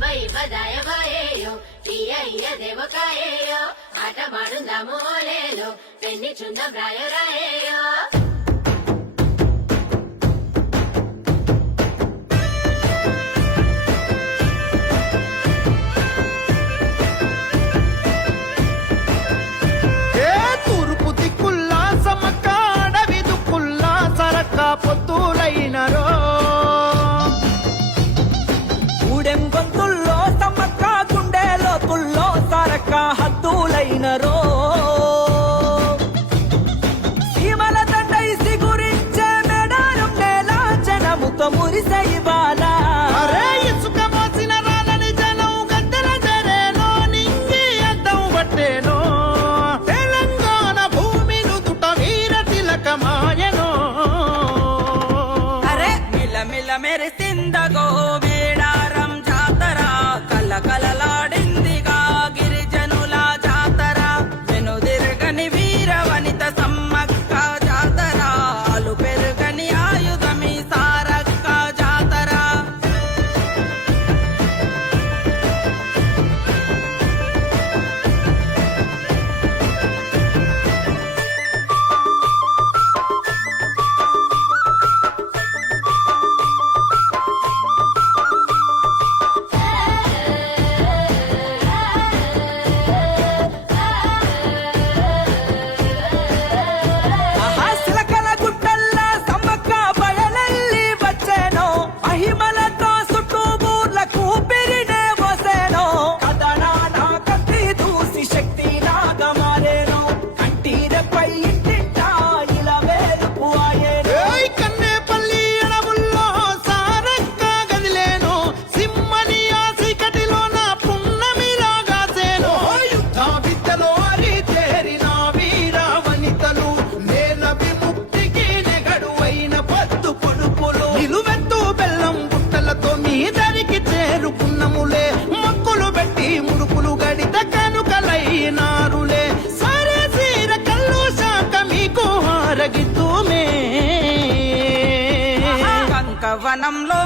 by ಬದಾಯ ಬಾಯೇಯೋ ತೀಯಯ್ಯ ದೇವಕಾಯೇಯೋ ಆಟ ಮಾಡುಂದಾಮು ಓಲೇಲೋ Penney ಚುಂದ ಬ್ರಾಯ ರಾಯೇಯೋ పొత్తులైనరో ఊడెం గొంతుల్లో Sammakka గుండెలో తుల్లో సరక్క హద్దులైనరో సీమల దండైసి గురించే మెడారం నేల జనముతో మురిసే ఇవాళ ఇసుక మోసిన రాలని జనం గద్దెల జరేనో నింగి అడ్డం పట్టేనో తెలంగాణ భూమిను తుట వీర తిలకమాయనో మెరిసిందగో మేడారం జాతర కల కలలాడిందిగా గిరిజనుల జాతర వెనుదిరగని వీర వనిత సమ్మక్క జాతర అలు పెరుగని ఆయుధమి సారక్క జాతర చేరుకున్నములే మొక్కులు పెట్టి ముడుపులు గడిత కనుకలైనారులే సరే సీర కళ్ళు శాక మీకు హారగిద్దుమే కంకవనంలో